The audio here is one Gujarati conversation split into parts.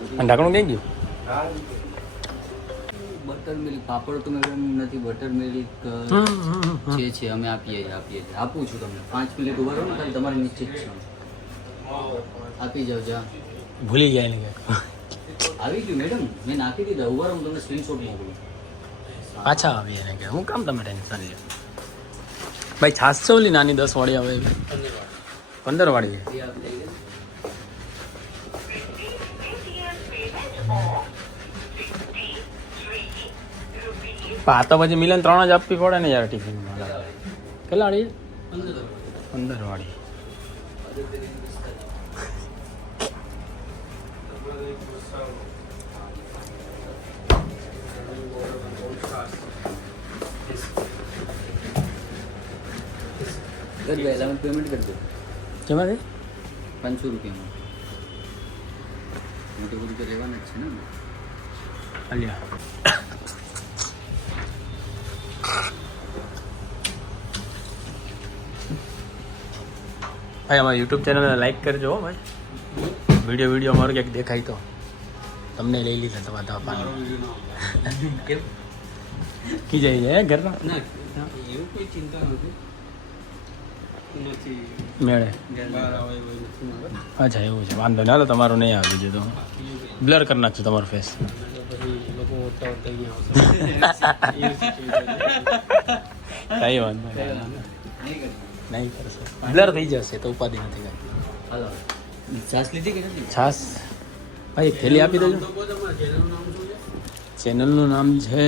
ઢાંકણું કઈ ગયું? બટર મિલ્ક પાપડ તો મેડમ નથી, બટર મિલ્ક છે અમે આપીએ છીએ. આપું છું તમને 5 મિનિટ ઉભા રહો ને, ખાલી તમારે નીચે જ છે. આપી જાઓ જા. ભૂલી ગયા ને આવી ગયું મેડમ, મેં નાખી દીધા. ઉભા રહો, હું તમને સ્ક્રીનશોટ મોકલું. પાછા આવી એને કે હું કામ તમે ટેન્શન લ્યો. ભાઈ છાસ છે ઓલી નાની 10 વાળી આવે 15 વાળી છે. એ આપ લઈ લે. આ તો પછી મિલન 3 જ આપવી પડે ને યાર ટિફિનમાં. કેટલા વાળી? 15 વાળી. કરી દે, એટલે પેમેન્ટ કરી દો. કેમાં છે? 500 રૂપિયામાં. મોટું બધું તો રહેવાના જ છે ને. અલ્યા ભાઈ અમારા યુટ્યુબ ચેનલને લાઈક કરજો હો ભાઈ. વિડીયો અમારો ક્યાંક દેખાય તો તમને લઈ લીધા તમારા દવા કેમ? કી જાય છે ઘરના ના એવું કોઈ ચિંતા નથી. મેળે. અચ્છા એવું છે, વાંધો નહીં. હાલો તમારું નહીં આવે બીજું તો બ્લર કરી નાખજો તમારો ફેસ. કઈ વાંધો નહીં કરશો, બ્લર થઈ જશે તો ઉપાધિ નથી કાંઈ. હાલો, છાસ લીધી કે નથી? છાસ ભાઈ એક થેલી આપી દેજો. ચેનલનું નામ છે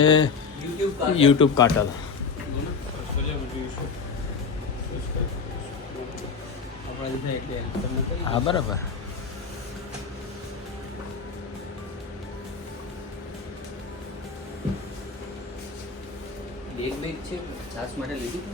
યુટ્યુબ કાટલ. હા બરાબર. બેગ છે છાસ માટે લીધી.